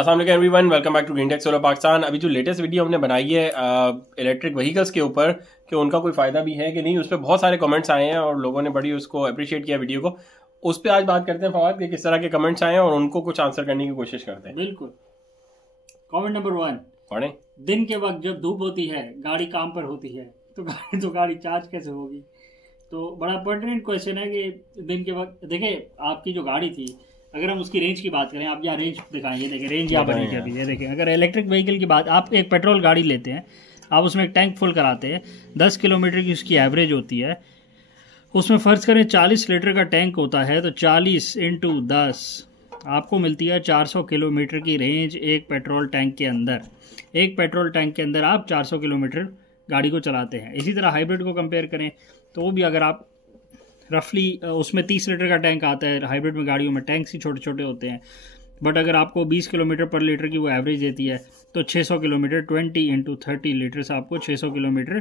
अस्सलाम वालेकुम everyone, welcome back to green tech solar Pakistan. अभी जो लेटेस्ट वीडियो हमने बनाई है इलेक्ट्रिक व्हीकल्स के ऊपर कि उनका कोई फ़ायदा भी है कि नहीं, उस पर बहुत सारे कमेंट्स आए हैं और लोगों ने बड़ी उसको अप्रिशिएट किया वीडियो को। उस पर आज बात करते हैं फवाद कि किस तरह के कमेंट्स आए हैं और उनको कुछ आंसर करने की कोशिश करते हैं। बिल्कुल। कमेंट नंबर 1 पढ़ें। दिन के वक्त जब धूप होती है, गाड़ी काम पर होती है, तो गाड़ी चार्ज कैसे होगी? तो बड़ा पर्टिनेंट क्वेश्चन है कि दिन के वक्त देखिए आपकी जो गाड़ी थी, अगर हम उसकी रेंज की बात करें, आप यहाँ रेंज दिखाएं, ये देखें रेंज यहाँ बनी अभी, ये देखें। अगर इलेक्ट्रिक व्हीकल की बात, आप एक पेट्रोल गाड़ी लेते हैं, आप उसमें एक टैंक फुल कराते हैं, 10 किलोमीटर की उसकी एवरेज होती है, उसमें फ़र्ज़ करें 40 लीटर का टैंक होता है, तो 40 × 10 आपको मिलती है 400 किलोमीटर की रेंज एक पेट्रोल टैंक के अंदर। एक पेट्रोल टैंक के अंदर आप 400 किलोमीटर गाड़ी को चलाते हैं। इसी तरह हाइब्रिड को कंपेयर करें तो वो भी अगर आप रफली उसमें 30 लीटर का टैंक आता है, हाइब्रिड में गाड़ियों में टैंक्स ही छोटे छोटे होते हैं, बट अगर आपको 20 किलोमीटर पर लीटर की वो एवरेज देती है तो 600 किलोमीटर 20 × 30 लीटर से आपको 600 किलोमीटर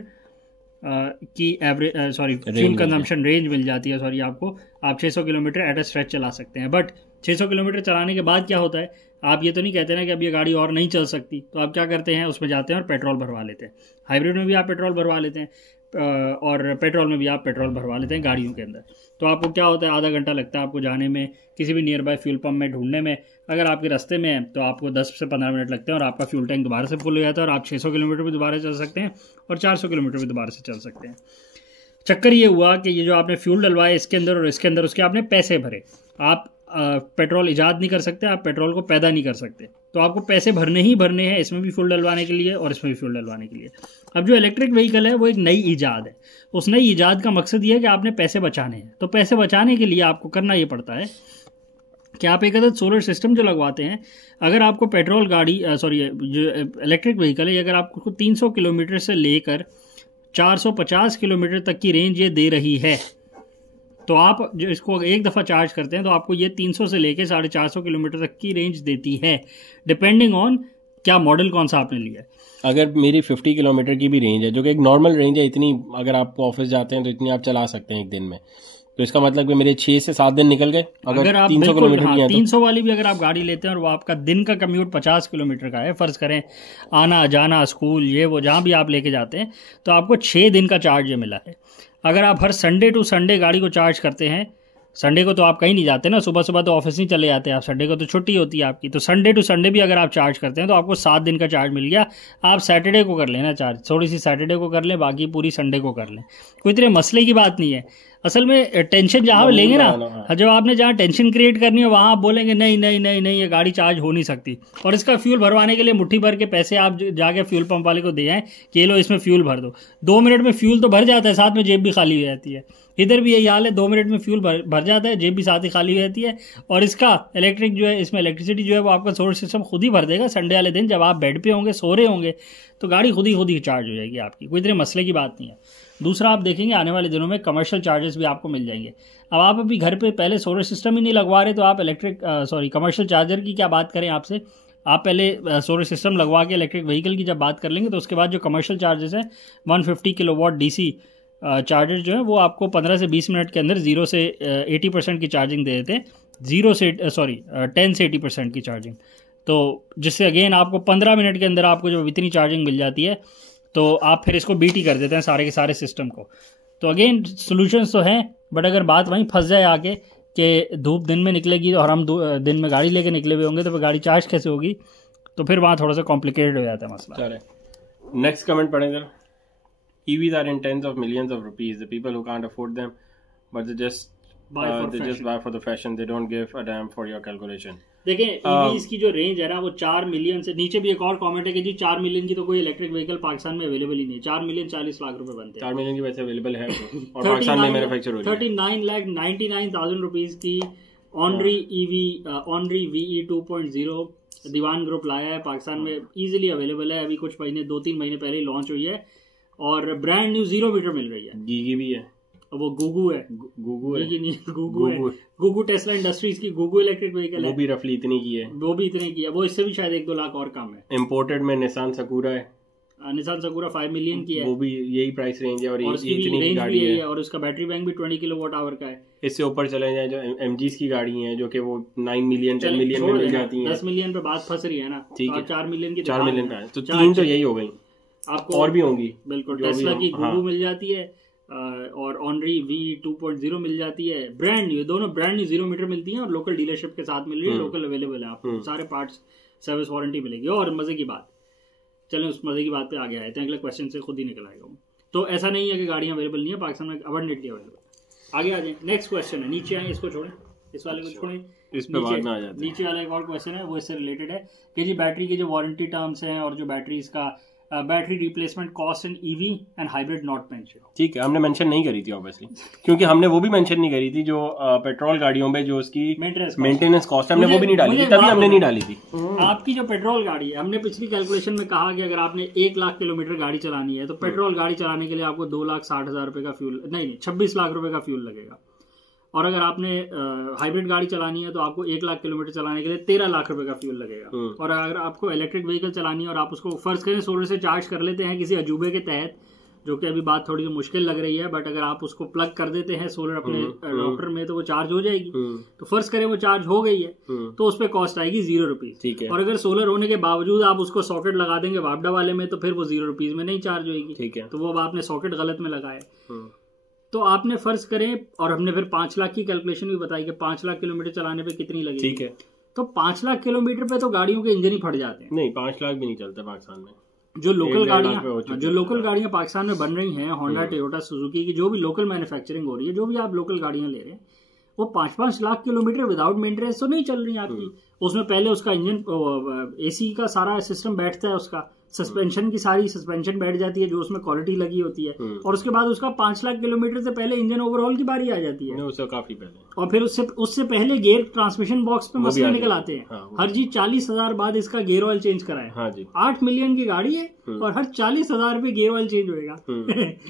की एवरेज फ्यूल कंजम्पशन रेंज मिल जाती है। आपको आप 600 किलोमीटर एट अ स्ट्रेच चला सकते हैं। बट 600 किलोमीटर चलाने के बाद क्या होता है, आप ये तो नहीं कहते ना कि अब ये गाड़ी और नहीं चल सकती, तो आप क्या करते हैं, उसमें जाते हैं और पेट्रोल भरवा लेते हैं। हाइब्रिड में भी आप पेट्रोल भरवा लेते हैं और पेट्रोल में भी आप पेट्रोल भरवा लेते हैं गाड़ियों के अंदर। तो आपको क्या होता है, आधा घंटा लगता है आपको जाने में, किसी भी नियर बाय फ्यूल पंप में ढूंढने में। अगर आपके रास्ते में है तो आपको 10 से 15 मिनट लगते हैं और आपका फ्यूल टैंक दोबारा से फुल हो जाता है और आप 600 किलोमीटर भी दोबारा चल सकते हैं और 400 किलोमीटर भी दोबारा से चल सकते हैं। चक्कर ये हुआ कि ये जो आपने फ्यूल डलवाए इसके अंदर और इसके अंदर, उसके आपने पैसे भरे। आप पेट्रोल ईजाद नहीं कर सकते, आप पेट्रोल को पैदा नहीं कर सकते, तो आपको पैसे भरने ही भरने हैं, इसमें भी फ्यूल डलवाने के लिए और इसमें भी फ्यूल डलवाने के लिए। अब जो इलेक्ट्रिक व्हीकल है वो एक नई ईजाद है। उस नई ईजाद का मकसद ये है कि आपने पैसे बचाने हैं। तो पैसे बचाने के लिए आपको करना ये पड़ता है कि आप एक अदद सोलर सिस्टम जो लगवाते हैं, अगर आपको पेट्रोल गाड़ी जो इलेक्ट्रिक व्हीकल है, अगर आपको 300 किलोमीटर से लेकर 450 किलोमीटर तक की रेंज ये दे रही है, तो आप जो इसको एक दफ़ा चार्ज करते हैं तो आपको ये 300 से लेकर 450 किलोमीटर तक की रेंज देती है, डिपेंडिंग ऑन क्या मॉडल कौन सा आपने लिया है। अगर मेरी 50 किलोमीटर की भी रेंज है, जो कि एक नॉर्मल रेंज है, इतनी अगर आप ऑफिस जाते हैं तो इतनी आप चला सकते हैं एक दिन में, तो इसका मतलब कि मेरे 6 से 7 दिन निकल गए। अगर आप 300 किलोमीटर की है तो 300 वाली भी अगर आप गाड़ी लेते हैं और वो आपका दिन का कम्यूट 50 किलोमीटर का है, फ़र्ज़ करें आना जाना स्कूल ये वो जहाँ भी आप लेके जाते हैं, तो आपको 6 दिन का चार्ज मिला है। अगर आप हर संडे टू संडे गाड़ी को चार्ज करते हैं, संडे को तो आप कहीं नहीं जाते ना, सुबह सुबह तो ऑफिस नहीं चले जाते आप, संडे को तो छुट्टी होती है आपकी, तो संडे टू संडे भी अगर आप चार्ज करते हैं तो आपको 7 दिन का चार्ज मिल गया। आप सैटरडे को कर लेना चार्ज, थोड़ी सी सैटरडे को कर लें, बाकी पूरी संडे को कर लें, कोई इतने मसले की बात नहीं है। असल में टेंशन जहाँ लेंगे ना, जब आपने जहाँ टेंशन क्रिएट करनी है वहाँ आप बोलेंगे नहीं नहीं नहीं नहीं ये गाड़ी चार्ज हो नहीं सकती, और इसका फ्यूल भरवाने के लिए मुट्ठी भर के पैसे आप जाके फ्यूल पंप वाले को दे आए कि लो इसमें फ्यूल भर दो। 2 मिनट में फ्यूल तो भर जाता है, साथ में जेब भी खाली हो जाती है। इधर भी यही हाल है, 2 मिनट में फ्यूल भर जाता है, जेब भी साथ ही खाली हो जाती है। और इसका इलेक्ट्रिक जो है, इसमें इलेक्ट्रिसिटी जो है वो आपका सोलर सिस्टम खुद ही भर देगा। संडे वाले दिन जब आप बेड पे होंगे, सो रहे होंगे, तो गाड़ी खुद ही चार्ज हो जाएगी आपकी, कोई इतने मसले की बात नहीं है। दूसरा, आप देखेंगे आने वाले दिनों में कमर्शियल चार्जेस भी आपको मिल जाएंगे। अब आप अभी घर पे पहले सोलर सिस्टम ही नहीं लगवा रहे, तो आप कमर्शियल चार्जर की क्या बात करें आपसे। आप पहले सोलर सिस्टम लगवा के इलेक्ट्रिक व्हीकल की जब बात कर लेंगे, तो उसके बाद जो कमर्शियल चार्जेस हैं 150 किलोवाट DC चार्जर जो है वो आपको 15 से 20 मिनट के अंदर 0 से 80% की चार्जिंग दे देते हैं, 10 से 80% की चार्जिंग। तो जिससे अगेन आपको 15 मिनट के अंदर आपको जो इतनी चार्जिंग मिल जाती है, तो आप फिर इसको बीटी कर देते हैं सारे के सारे सिस्टम को। तो अगेन सॉल्यूशंस तो हैं, बट अगर बात वहीं फंस जाए आके कि धूप दिन में निकलेगी और हम दिन में गाड़ी लेके निकले हुए होंगे, तो फिर गाड़ी चार्ज कैसे होगी, तो फिर वहाँ थोड़ा सा कॉम्प्लिकेटेड हो जाता है मसला। चले नेक्स्ट कमेंट पढ़ें जरा। EVs are in tens of millions of rupees. The people who can't afford them, but they just buy for the fashion. They don't give a damn for your calculation. देखें EVs की जो range है ना वो 4 million से नीचे भी एक और कमेंट है कि जी 4 मिलियन की तो कोई इलेक्ट्रिक व्हीकल पाकिस्तान में अवेलेबल ही नहीं। 4 मिलियन 40 लाख रुपए बनते हैं। 4 मिलियन की वैसे अवेलेबल है और पाकिस्तान में मैन्युफैक्चर हो रही है। 39,99,000 रुपीज की ऑनरी VE 2.0 दीवान ग्रुप लाया है, पाकिस्तान में इजीली अवेलेबल है। अभी कुछ महीने 2-3 महीने पहले लॉन्च हुई है और ब्रांड न्यू 0 मीटर मिल रही है। गीगी भी है, वो गूगू है, गूगू टेस्ला इंडस्ट्रीज की गूगू इलेक्ट्रिक व्हीकल है, वो भी रफली इतनी की है, वो भी इतने की है, वो इससे भी शायद 1-2 लाख और कम है। इंपोर्टेड में निसान सकूरा है, निसान सकुरा 5 मिलियन की है, वो भी यही प्राइस रेंज है और उसकी इतनी रेंज गाड़ी है और उसका बैटरी बैंक भी 20 किलोवाट आवर का है। इससे ऊपर चले जाए जो एमजीज की गाड़ी है जो कि वो 9 मिलियन 10 मिलियन में मिल जाती है। 10 मिलियन पे बात फंस रही है ना, ठीक है, 4 मिलियन की 4 मिलियन का है तो 3 तो यही हो गई, आपको और भी होंगी बिल्कुल। टेस्ला की गुगु मिल जाती है और ऑनरी वी 2.0 मिल जाती है, ब्रांड न्यू, दोनों ब्रांड न्यू 0 मीटर मिलती हैं और लोकल डीलरशिप के साथ मिल रही है, लोकल अवेलेबल है, आपको सारे पार्ट्स सर्विस वारंटी मिलेगी। और मजे की बात, चलें उस मजे की बात पे आगे आए थे, अगले क्वेश्चन से खुद ही निकल आएगा। तो ऐसा नहीं है कि गाड़ियां अवेलेबल नहीं है पाकिस्तान में, अबंडेंटली अवेलेबल। आगे आ जाए, नेक्स्ट क्वेश्चन है, नीचे आए, इसको छोड़ें, इस वाले को छोड़ें, इस पे बाद में आ जाते हैं। नीचे वाला एक और क्वेश्चन है, वो इससे रिलेटेड है कि जी बैटरी के जो वारंटी टर्म्स हैं और जो बैटरीज का battery replacement cost in EV and hybrid not mention. ठीक है, हमने मेंशन नहीं करी थी ऑब्वियसली, क्योंकि हमने वो भी मेंशन नहीं करी थी जो पेट्रोल गाड़ियों में जो उसकी मेंटेनेंस कॉस्ट है, हमने वो भी नहीं डाली थी, तभी हमने नहीं डाली थी। आपकी जो पेट्रोल गाड़ी है, हमने पिछली कैलकुलेशन में कहा कि अगर आपने 1 लाख किलोमीटर गाड़ी चलानी है तो पेट्रोल गाड़ी चलाने के लिए आपको 2,60,000 रुपए का फ्यूल, नहीं 26 लाख रुपए का फ्यूल लगेगा। और अगर आपने हाइब्रिड गाड़ी चलानी है तो आपको 1 लाख किलोमीटर चलाने के लिए 13 लाख रुपए का फ्यूल लगेगा। और अगर आपको इलेक्ट्रिक व्हीकल चलानी है और आप उसको फर्ज करें सोलर से चार्ज कर लेते हैं किसी अजूबे के तहत, जो कि अभी बात थोड़ी सी मुश्किल लग रही है, बट अगर आप उसको प्लग कर देते हैं सोलर अपने अडॉप्टर में तो वो चार्ज हो जाएगी। तो फर्ज करें वो चार्ज हो गई है तो उस पर कॉस्ट आएगी 0 रुपीज। और अगर सोलर होने के बावजूद आप उसको सॉकेट लगा देंगे वापडा वाले में तो फिर वो 0 रुपीज में नहीं चार्ज होगी। ठीक है, तो वो अब आपने सॉकेट गलत में लगाया। तो आपने फर्ज करें, और हमने फिर 5 लाख की कैलकुलेशन भी बताई कि 5 लाख किलोमीटर चलाने पे कितनी लगेगी। ठीक है, तो 5 लाख किलोमीटर पे तो गाड़ियों के इंजन ही फट जाते हैं। नहीं 5 लाख भी नहीं चलते पाकिस्तान में। जो लोकल गाड़ियां पाकिस्तान में बन रही हैं, होंडा, टोयोटा, सुजुकी की जो भी लोकल मैन्युफैक्चरिंग हो रही है, जो भी आप लोकल गाड़ियां ले रहे हैं, वो 5-5 लाख किलोमीटर विदाउट मेंटेनेंस तो नहीं चल रही है आपकी। उसमें पहले उसका इंजन एसी का सारा सिस्टम बैठता है, उसका सस्पेंशन की सारी सस्पेंशन बैठ जाती है जो उसमें क्वालिटी लगी होती है, और उसके बाद उसका 5 लाख किलोमीटर से पहले इंजन ओवरऑल की बारी आ जाती है, उससे काफी पहले। और फिर उससे पहले गेयर ट्रांसमिशन बॉक्स पे मसले निकल आते हैं। हर जी 40,000 बाद इसका गेयर ऑयल चेंज कराए। 8 मिलियन की गाड़ी है और हर 40,000 पे गेयर ऑयल चेंज होगा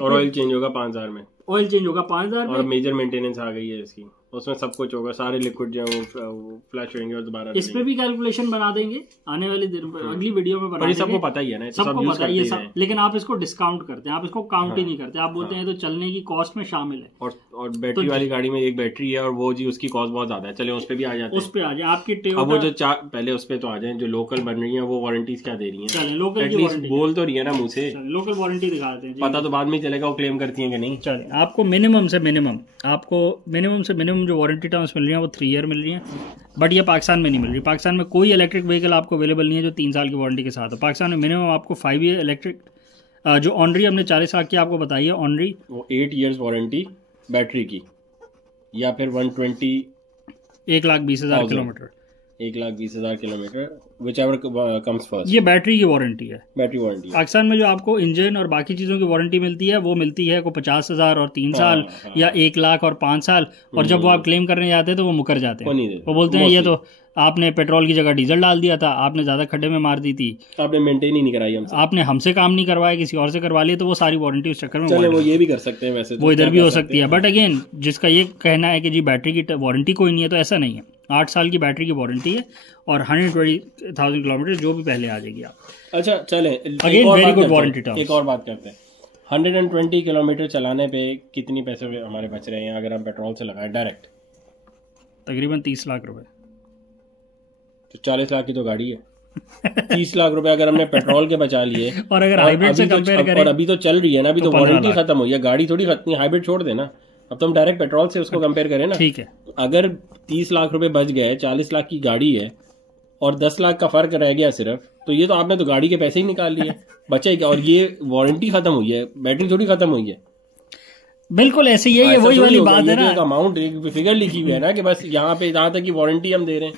और ऑयल चेंज होगा 5,000 में, ऑयल चेंज होगा 5,000 और मेजर मेंटेनेंस आ गई है इसकी, उसमें सब कुछ होगा, सारे लिक्विड जो है वो फ्लैश होंगे और दोबारा इस पे भी कैलकुलेशन बना देंगे आने वाले दिन, अगली वीडियो में बना देंगे। सबको पता ही है ना, सबको पता है ये सब, लेकिन आप इसको डिस्काउंट करते हैं, आप इसको काउंट ही नहीं करते, आप बोलते हैं तो चलने की कॉस्ट में शामिल है। और बैटरी वाली गाड़ी में एक बैटरी है और वो जी उसकी कॉस्ट बहुत ज्यादा है। चले उस पे भी आ जाते हैं, उस पे आ जाए आपकी अब वो जो पहले उस पे तो आ जाए, जो लोकल बन रही है वो वारंटीज क्या दे रही है। चले लोकल एटलीस्ट बोल तो रही है ना मुँह से, लोकल वारंटी दिखा देते हैं, पता तो बाद में चलेगा वो क्लेम करती है कि नहीं। चले आपको मिनिमम से मिनिमम जो वारंटी टर्म्स मिल रही है वो 3 ईयर मिल रही है, बट ये पाकिस्तान में नहीं मिल रही। पाकिस्तान में कोई इलेक्ट्रिक व्हीकल आपको अवेलेबल नहीं है जो 3 साल की वारंटी के साथ है। पाकिस्तान में मिनिमम आपको 5 ईयर इलेक्ट्रिक, जो ऑनरी हमने 40 लाख की आपको बताई है, ऑनरी वो 8 ईयर्स वारंटी बैटरी की, या फिर 1,20,000 kilometre, 1,20,000 kilometre, whichever comes first। ये बैटरी की वारंटी है, बैटरी वारंटी। पाकिस्तान में जो आपको इंजन और बाकी चीज़ों की वारंटी मिलती है वो मिलती है को 50,000 और 3 साल, या 1 लाख और 5 साल, और जब वो आप क्लेम करने जाते हैं तो वो मुकर जाते हैं, वो बोलते हैं ये तो आपने पेट्रोल की जगह डीजल डाल दिया था, आपने ज्यादा खड्डे में मार दी थी, आपने मेंटेन ही नहीं कराई हमसे, आपने हमसे काम नहीं करवाया, किसी और से करवा लिया, तो वो सारी वारंटी उस चक्कर में चले वो ये भी कर सकते हैं, वैसे वो इधर भी हो सकती है। बट अगेन जिसका ये कहना है कि जी बैटरी की वारंटी कोई नहीं है, तो ऐसा नहीं है। 8 साल की बैटरी की वारंटी है और 120,000 किलोमीटर जो भी पहले आ जाएगी आप। अच्छा चले again very good warranty terms. एक और बात करते हैं, 120 किलोमीटर चलाने पे कितनी पैसे हमारे बच रहे हैं अगर हम पेट्रोल से लगाएं डायरेक्ट? तकरीबन 30 लाख रुपए। तो 40 लाख की तो गाड़ी है। 30 लाख रुपए अगर हमने पेट्रोल के बचा लिए और अगर हाइब्रिड से कंपेयर करें, और अभी तो चल रही है ना, अभी तो वारंटी खत्म हुई है, गाड़ी थोड़ी खत्म, हाइब्रिड छोड़ देना, अब तो हम डायरेक्ट पेट्रोल से उसको कंपेयर करें ना, ठीक है। अगर 30 लाख रुपए बच गए, 40 लाख की गाड़ी है और 10 लाख का फर्क रह गया सिर्फ, तो ये तो आपने तो गाड़ी के पैसे ही निकाल लिए, बचेगा। और ये वारंटी खत्म हुई है, बैटरी थोड़ी खत्म हुई है। बिल्कुल ऐसे ही है, वही वाली बात है ना, अमाउंट एक फिगर लिखी हुई है ना कि बस यहाँ पे जहाँ तक की वारंटी हम दे रहे हैं।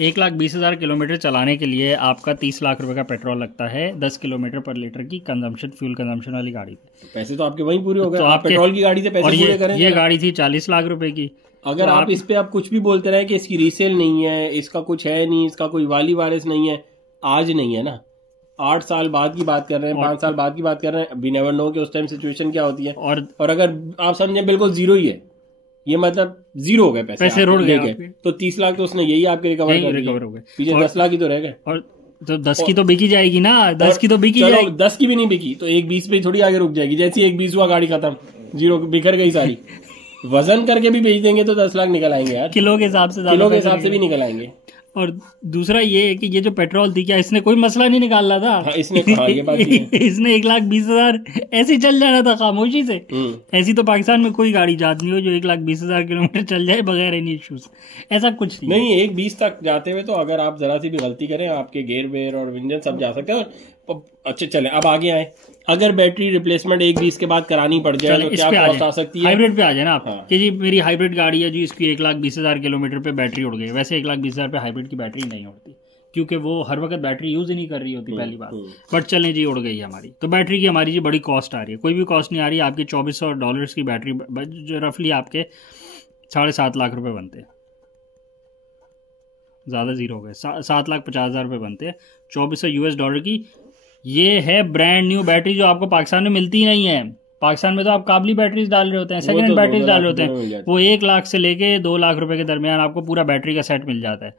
1,20,000 किलोमीटर चलाने के लिए आपका 30 लाख रुपए का पेट्रोल लगता है 10 किलोमीटर पर लीटर की कंजम्पशन, फ्यूल कंजम्पशन वाली गाड़ी पे। पैसे तो आपके वहीं पूरे हो गए, तो आप पेट्रोल की गाड़ी से पैसे पूरे करें। ये गाड़ी थी 40 लाख रुपए की। अगर आप इस पे आप कुछ भी बोलते रहे कि इसकी रीसेल नहीं है, इसका कुछ है नहीं, इसका कोई वाली वारिस नहीं है, आज नहीं है ना, 8 साल बाद की बात कर रहे हैं, 5 साल बाद की बात कर रहे हैं, वी नेवर नो कि उस टाइम सिचुएशन क्या होती है। और अगर आप समझे बिल्कुल जीरो ही है, ये मतलब जीरो हो गए पैसे रुड़ गए, तो 30 लाख तो उसने यही आपके रिकवर हो गए, पीछे 10 लाख ही तो रह गए। और तो 10 की तो बिकी जाएगी ना, 10 की तो बिकी जाएगी। 10 की भी नहीं बिकी तो 1.20 पे थोड़ी आगे रुक जाएगी। जैसे 1.20 हुआ गाड़ी खत्म, जीरो बिखर गई सारी। वजन करके भी बेच देंगे तो 10 लाख निकल आएंगे यार, किलो के हिसाब से, किलो के हिसाब से भी निकल आएंगे। और दूसरा ये है कि ये जो पेट्रोल थी, क्या इसने कोई मसला नहीं निकाला था? हाँ, इसने ये बात इसने 1,20,000 ऐसे चल जाना था खामोशी से। ऐसी तो पाकिस्तान में कोई गाड़ी जाती नहीं हो जो 1,20,000 किलोमीटर चल जाए बगैर एनी इश्यूज, ऐसा कुछ नहीं। 1.20 तक जाते हुए तो अगर आप जरा सी भी गलती करें, आपके गेयर वेयर और इंजन सब जा सकते हैं। अच्छा चले, अब आगे आए, अगर बैटरी रिप्लेसमेंट 1.20 के बाद करानी पड़ जाए तो क्या कॉस्ट आ सकती है? हाइब्रिड पे आ जाए ना आप। हाँ। कि जी मेरी हाइब्रिड गाड़ी है जी, इसकी 1,20,000 किलोमीटर पे बैटरी उड़ गई। वैसे 1,20,000 पे हाइब्रिड की बैटरी नहीं उड़ती, क्योंकि वो हर वक्त बैटरी यूज ही नहीं कर रही होती, पहली बात। बट चलें जी, उड़ गई हमारी, तो बैटरी की हमारी जी बड़ी कॉस्ट आ रही है। कोई भी कॉस्ट नहीं आ रही है आपकी। $2,400 की बैटरी जो रफली आपके 7.5 लाख रुपए बनते हैं, ज़्यादा जीरो हो गए, 7,50,000 रुपये बनते हैं। $2,400 की ये है ब्रांड न्यू बैटरी, जो आपको पाकिस्तान में मिलती ही नहीं है। पाकिस्तान में तो आप काबली बैटरीज डाल रहे होते हैं, सेकंड हैंड बैटरीज डाल रहे होते हैं, वो 1 लाख से लेके 2 लाख रुपए के दरमियान आपको पूरा बैटरी का सेट मिल जाता है।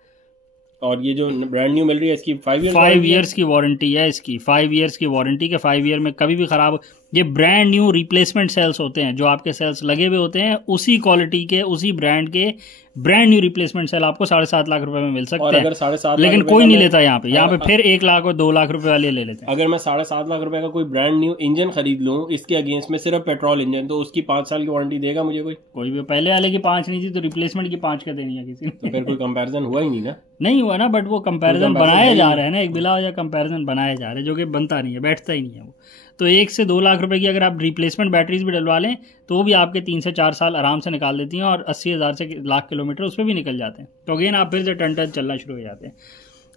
और ये जो ब्रांड न्यू मिल रही है इसकी 5 ईयर्स की वारंटी है। इसकी 5 ईयर्स की वारंटी के 5 ईयर में कभी भी खराब। ये ब्रांड न्यू रिप्लेसमेंट सेल्स होते हैं, जो आपके सेल्स लगे हुए होते हैं उसी क्वालिटी के, उसी ब्रांड के ब्रांड न्यू रिप्लेसमेंट सेल आपको 7.5 लाख रुपए में मिल सकते हैं। लेकिन कोई नहीं लेता यहाँ पे फिर 1 लाख और 2 लाख रुपए वाले ले लेते हैं। अगर मैं 7.5 लाख रुपए का कोई ब्रांड न्यू इंजन खरीद लूं इसके अगेंस्ट में, सिर्फ पेट्रोल इंजन, तो उसकी 5 साल की वारंटी देगा मुझे कोई भी? पहले वाले की 5 नहीं थी तो रिप्लेसमेंट की 5 का देनी है किसी ने? तो फिर कोई कंपैरिजन हुआ ही नहीं ना? नहीं हुआ ना, बट वो कंपैरिजन बनाया जा रहा है ना, एक बिला वजह कंपैरिजन बनाया जा रहा है जो कि बनता नहीं है, बैठता ही नहीं है वो। तो 1 से 2 लाख रुपए की अगर आप रिप्लेसमेंट बैटरीज भी डलवा लें तो वो भी आपके 3 से 4 साल आराम से निकाल देती हैं, और 80,000 से लाख किलोमीटर उस पर भी निकल जाते हैं। तो अगेन आप फिर से टन चलना शुरू हो जाते हैं।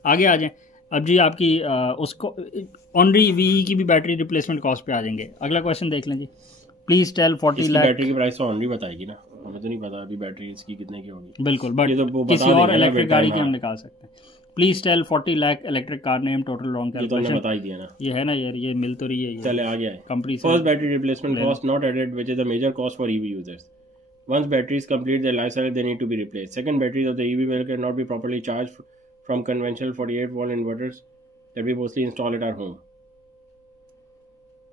आगे आ जाएं, अब जी आपकी उसको ऑनरी वी की भी बैटरी रिप्लेसमेंट कॉस्ट पे आ जाएंगे। अगला क्वेश्चन देख लें जी। प्लीज टेल 40 लाख बैटरी की प्राइस तो ऑनरी बताएगी ना, हमें तो नहीं पता अभी बैटरी इसकी कितने की होगी। बिल्कुल, बट तो किसी और इलेक्ट्रिक गाड़ी की हम निकाल सकते हैं। Please tell 40 lakh electric car name total long calculation. बता ही दिया ना, ये है ना यार, ये मिल तो रही है। चले आ गया है company first battery replacement cost not added which is the major cost for EV users. Once batteries complete their life cycle, they need to be replaced. Second, batteries of the EV vehicle cannot be properly charged from conventional 48-volt inverters that we mostly install at our home.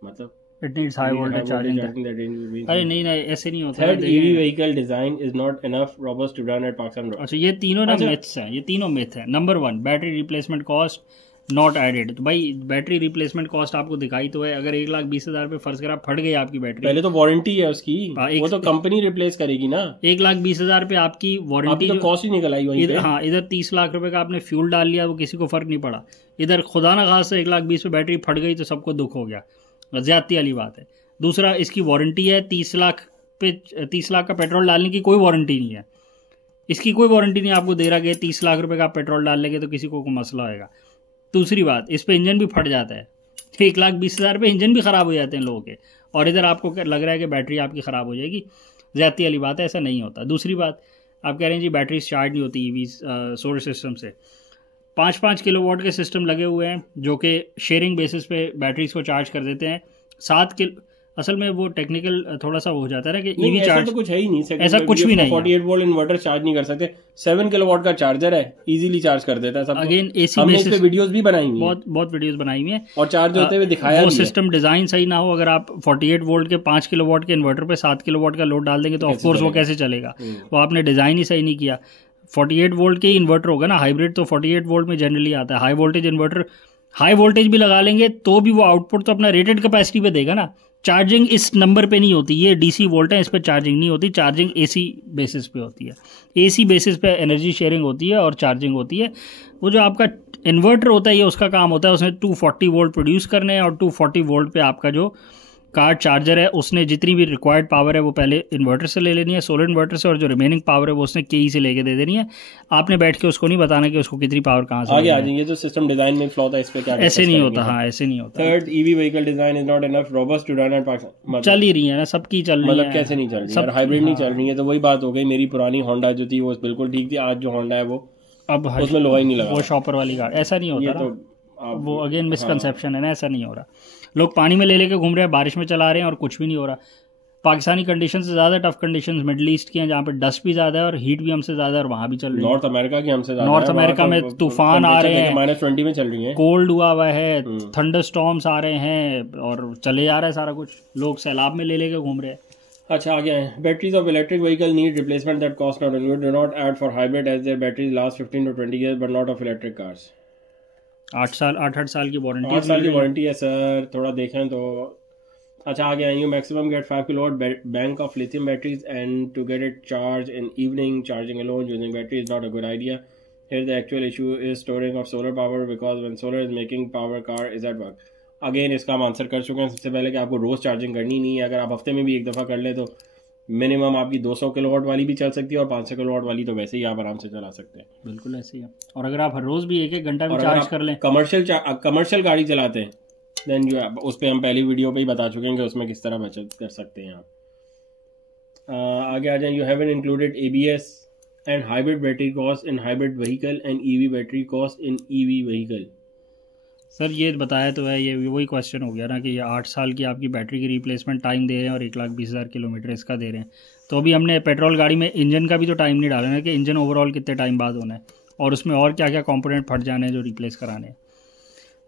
मतलब it needs high voltage charging. अरे नहीं ऐसे नहीं होता। Third, EV vehicle design is not enough robust to run at Pakistan roads. अच्छा, ये तीनों ना मिथ्स हैं, ये तीनों मिथ हैं। Number 1, battery replacement cost not added. तो भाई बैटरी रिप्लेसमेंट कॉस्ट आपको दिखाई तो है, अगर 1,20,000 पे फर्ज करा फट गई आपकी बैटरी, पहले तो वारंटी है उसकी, वो तो कंपनी रिप्लेस करेगी ना। 1,20,000 पे आपकी वारंटी तो कॉस्ट ही निकल आई वहीं पे। हाँ, इधर 30 लाख रुपए का आपने फ्यूल डाल लिया, वो किसी को फर्क नहीं पड़ा। इधर खुदा ना खास 1,20,000 पे बैटरी फट गई तो सबको दुख हो गया, ज्यादती वाली बात है। दूसरा, इसकी वारंटी है 30 लाख पे, 30 लाख का पेट्रोल डालने की कोई वारंटी नहीं है। इसकी कोई वारंटी नहीं आपको दे रहा कि 30 लाख रुपए का पेट्रोल डाल लेंगे तो किसी को मसला होगा। दूसरी बात, इस पे इंजन भी फट जाता है। 1,20,000 पे इंजन भी ख़राब हो जाते हैं लोगों के, और इधर आपको लग रहा है कि बैटरी आपकी ख़राब हो जाएगी। ज़्यादती वाली बात है, ऐसा नहीं होता। दूसरी बात, आप कह रहे हैं जी बैटरी चार्ज नहीं होती ईवी सोलर सिस्टम से। 5-5 किलोवाट के सिस्टम लगे हुए हैं जो कि शेयरिंग बेसिस पे बैटरीज को चार्ज कर देते हैं। 7 किलो, असल में वो टेक्निकल थोड़ा सा हो जाता है ना कि ईवी चार्ज, तो कुछ है ही नहीं, ऐसा कुछ भी नहीं। 48 वोल्ट इन्वर्टर चार्ज नहीं कर सकते, 7 किलोवाट का चार्जर है, इजीली चार्ज कर देता है सब। अगेन एसी हमने इस पे वीडियोस भी बनाई हुई हैं, बहुत वीडियोस बनाई हुई हैं, और चार्ज होते हुए दिखाया भी है। वो सिस्टम डिजाइन सही ना हो, अगर आप 48 वोल्ट के 5 किलोवाट के इन्वर्टर पे 7 किलोवाट का लोड डाल देंगे तो ऑफकोर्स वो कैसे चलेगा। वो आपने डिजाइन ही सही नहीं किया। 48 वोल्ट के इन्वर्टर होगा ना, हाइब्रिड तो 48 वोल्ट में जनरली आता है। High voltage inverter, high voltage भी लगा लेंगे तो भी वो आउटपुट तो अपना रेटेड कैपेसिटी पे देगा ना। चार्जिंग इस नंबर पे नहीं होती, ये डीसी वोल्ट है, इस पे चार्जिंग नहीं होती। चार्जिंग एसी बेसिस पे होती है, एसी बेसिस पे एनर्जी शेयरिंग होती है और चार्जिंग होती है। वो जो आपका इन्वर्टर होता है ये उसका काम होता है, उसने 240 वोल्ट प्रोड्यूस करने हैं, और 240 वोल्ट पे आपका जो कार चार्जर है उसने जितनी भी रिक्वायर्ड पावर है वो पहले इन्वर्टर से ले लेनी है, सोलर इन्वर्टर से, और जो रिमेनिंग पावर है वो उसने केई से लेके दे देनी है। आपने बैठ के उसको नहीं बताना कि उसको कितनी पावर कहाँ से आगे आ जाएंगे। तो सिस्टम डिजाइन में फ्लॉ था, इस पे क्या ऐसे नहीं होता। हाँ, ऐसे नहीं होता। Third, EV vehicle design is not enough robust to run at Pakistan. चल ही रही है ना, सबकी चल रही है, मतलब कैसे नहीं चल रही है, हाइब्रिड नहीं चल रही है। तो वही बात हो गई, मेरी पुरानी होंडा जो थी वो बिल्कुल ठीक थी, आज जो होंडा है वो अब उसमें लोहा ही नहीं लगा, वो शॉपर वाली गाड़ी। ऐसा नहीं होता तो वो अगेन मिसकंसेप्शन है ना, ऐसा नहीं हो रहा। लोग पानी में ले लेके घूम रहे हैं, बारिश में चला रहे हैं और कुछ भी नहीं हो रहा। पाकिस्तानी कंडीशन से ज़्यादा टफ कंडीशन मिडिल ईस्ट की हैं, जहाँ पे डस्ट भी ज़्यादा है और हीट भी हमसे ज़्यादा है, और वहाँ भी चल रही है। नॉर्थ अमेरिका की हमसे ज़्यादा, नॉर्थ अमेरिका में तूफान आ रहे हैं, -20 में चल रही है, कोल्ड हुआ हुआ है, थंडर स्टॉर्म्स आ रहे हैं, और चले जा रहा है सारा कुछ, लोग सैलाब में ले लेके घूम रहे हैं। अच्छा, आगे हैं, batteries of electric vehicle need replacement that cost not only do not add for hybrid as their batteries last 15 to 20 years but not of electric cars. 8 साल की वारंटी, 8 साल की वारंटी है सर, थोड़ा देखें तो। अच्छा, आगे हैं, you maximum get 5 kilowatt bank of lithium batteries and to get it charge in evening charging alone using battery is not a good idea. Here the actual issue is storing of solar power because when solar is making power car is at work. Again इसका हम answer कर चुके हैं सबसे पहले कि आपको रोज़ charging करनी नहीं है। अगर आप हफ्ते में भी एक दफ़ा कर ले तो मिनिमम आपकी 200 किलोवाट वाली भी चल सकती है, और 500 किलोवाट वाली तो वैसे ही आप आराम से चला सकते हैं। बिल्कुल ऐसे ही है। और अगर आप हर रोज़ भी 1-1 घंटा भी चार्ज कर लें, कमर्शियल गाड़ी चलाते हैं, देन जो उस पर हम पहली वीडियो पे ही बता चुके हैं कि उसमें किस तरह बचत कर सकते हैं आप। आगे आ जाएं, you haven't included ABS and hybrid battery cost in hybrid vehicle and EV battery cost in EV vehicle. Sir ये बताया तो है, ये वही क्वेश्चन हो गया ना कि ये 8 साल की आपकी बैटरी की रिप्लेसमेंट टाइम दे रहे हैं और 1,20,000 किलोमीटर इसका दे रहे हैं। तो अभी हमने पेट्रोल गाड़ी में इंजन का भी तो टाइम नहीं डाला ना कि इंजन ओवरऑल कितने टाइम बाद होना है, और उसमें और क्या क्या कंपोनेंट फट जाने हैं जो रिप्लेस कराने हैं।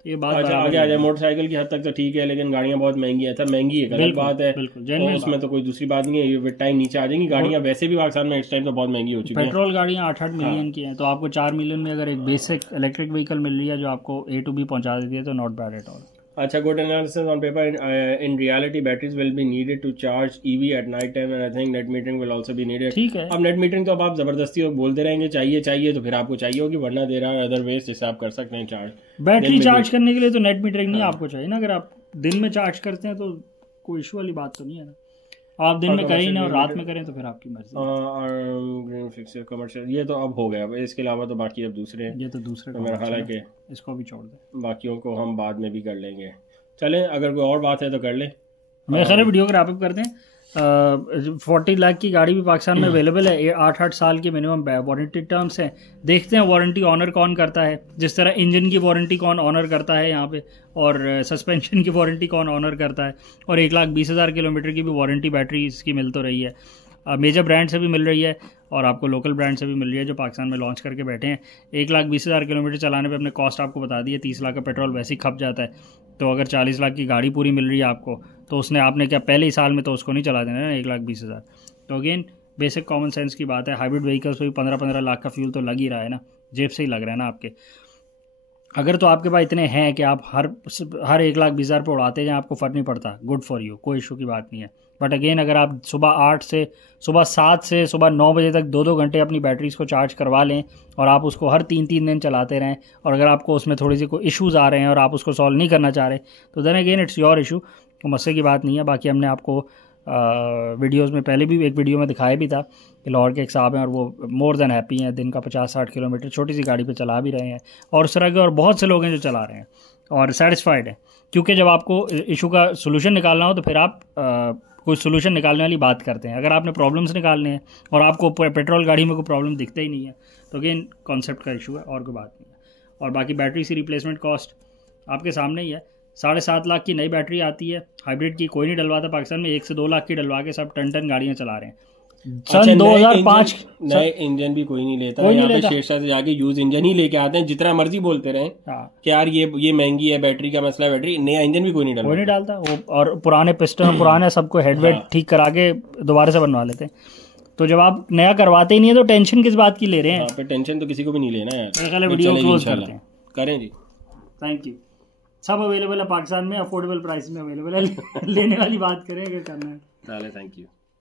तो ये बात अच्छा, आगे आ जाए, मोटरसाइकिल की हद तक तो ठीक है, लेकिन गाड़ियाँ बहुत महंगी है। सर महंगी है, गलत बात है, तो उसमें तो कोई दूसरी बात नहीं है, ये विद टाइम नीचे आ जाएंगी गाड़ियाँ। वैसे भी पाकिस्तान में इस टाइम तो बहुत महंगी हो चुकी है। पेट्रोल गाड़ियाँ 8-8 मिलियन की हैं, तो आपको 4 मिलियन में अगर एक बेसिक इलेक्ट्रिक व्हीकल मिल रही है जो आपको A to B पहुंचा देती है, तो नॉट बैड एट ऑल। अच्छा, good analysis on paper. In reality batteries will be needed to charge EV at night time and I think net metering will also be needed. ठीक है, अब net metering तो अब आप जबरदस्ती बोलते रहेंगे चाहिए तो फिर आपको चाहिए होगी, वरना दे रहा है अदर वेज जिससे आप कर सकते हैं चार्ज। बैटरी चार्ज करने के लिए तो नेट मीटरिंग नहीं आपको चाहिए ना। अगर आप दिन में चार्ज करते हैं तो कोई इशू वाली बात तो नहीं है ना। आप दिन में करें ना और रात में करें तो फिर आपकी मर्जी। और ग्रीन फिक्स कमर्शियल ये तो अब हो गया, इसके अलावा तो बाकी अब दूसरे, ये तो दूसरे तो मेरा ख्याल है कि इसको भी छोड़ दें, बाकियों को हम बाद में भी कर लेंगे। चलें, अगर कोई और बात है तो कर ले। मेरे ख्याल है वीडियो अगर आप करते हैं 40 लाख की गाड़ी भी पाकिस्तान में अवेलेबल है, 8-8 साल की मिनिमम वारंटी टर्म्स हैं। देखते हैं वारंटी ऑनर कौन करता है, जिस तरह इंजन की वारंटी कौन ऑनर करता है यहाँ पे, और सस्पेंशन की वारंटी कौन ऑनर करता है, और 1,20,000 किलोमीटर की भी वारंटी बैटरी इसकी मिल तो रही है। मेजर ब्रांड से भी मिल रही है और आपको लोकल ब्रांड से भी मिल रही है जो पाकिस्तान में लॉन्च करके बैठे हैं। 1,20,000 किलोमीटर चलाने पे अपने कॉस्ट आपको बता दी है, 30 लाख का पेट्रोल वैसे ही खप जाता है। तो अगर 40 लाख की गाड़ी पूरी मिल रही है आपको, तो उसने आपने क्या पहले ही साल में तो उसको नहीं चला देना है 1,20,000। तो अगेन बेसिक कॉमन सेंस की बात है। हाइब्रिड व्हीकल्स पर भी 15-15 लाख का फ्यूल तो लग ही रहा है ना, जेब से ही लग रहा है ना आपके। अगर तो आपके पास इतने हैं कि आप हर 1,20,000 पे उड़ाते हैं, आपको फ़र्क नहीं पड़ता, गुड फॉर यू, कोई इशू की बात नहीं है। बट अगेन अगर आप सुबह 7 से सुबह 9 बजे तक 2-2 घंटे अपनी बैटरीज़ को चार्ज करवा लें और आप उसको हर 3-3 दिन चलाते रहें, और अगर आपको उसमें थोड़ी सी कोई इश्यूज़ आ रहे हैं और आप उसको सॉल्व नहीं करना चाह रहे, तो then again it's your issue, तो मसले की बात नहीं है। बाकी हमने आपको वीडियोज़ में पहले भी एक वीडियो में दिखाया भी था कि लाहौर के एक साहब हैं और वो मोर देन हैप्पी हैं, दिन का 50-60 किलोमीटर छोटी सी गाड़ी पे चला भी रहे हैं, और उस तरह के और बहुत से लोग हैं जो चला रहे हैं और सेटिस्फाइड हैं। क्योंकि जब आपको इशू का सोल्यूशन निकालना हो तो फिर आप कोई सोल्यूशन निकालने वाली बात करते हैं। अगर आपने प्रॉब्लम्स निकालने हैं और आपको पेट्रोल गाड़ी में कोई प्रॉब्लम दिखता ही नहीं है, तो अगेन कॉन्सेप्ट का इशू है और कोई बात नहीं है। और बाकी बैटरी की रिप्लेसमेंट कॉस्ट आपके सामने ही है। 7.5 लाख की नई बैटरी आती है, हाइब्रिड की कोई नहीं डलवाता पाकिस्तान में, 1 से 2 लाख की डलवा के सब टन गाड़ियाँ चला रहे हैं। सन 2005 नए इंजन भी कोई नहीं लेता, यहाँ पे शेरशाह से जाके यूज इंजन ही लेके आते हैं, जितना मर्जी बोलते रहे कि यार ये महंगी है, बैटरी का मसला है, बैटरी, नया इंजन भी कोई नहीं डालता और पुराने पिस्टन पुराने सबको हेडवेट ठीक करा के दोबारा से बनवा लेते हैं। तो जब आप नया करवाते ही नहीं है तो टेंशन किस बात की ले रहे हैं? टेंशन तो किसी को भी नहीं लेना यार। वीडियो क्लोज करते हैं, करें जी, थैंक यू। सब अवेलेबल है पाकिस्तान में, अफोर्डेबल प्राइस में अवेलेबल है, लेने वाली बात करें अगर करना है। Thank you.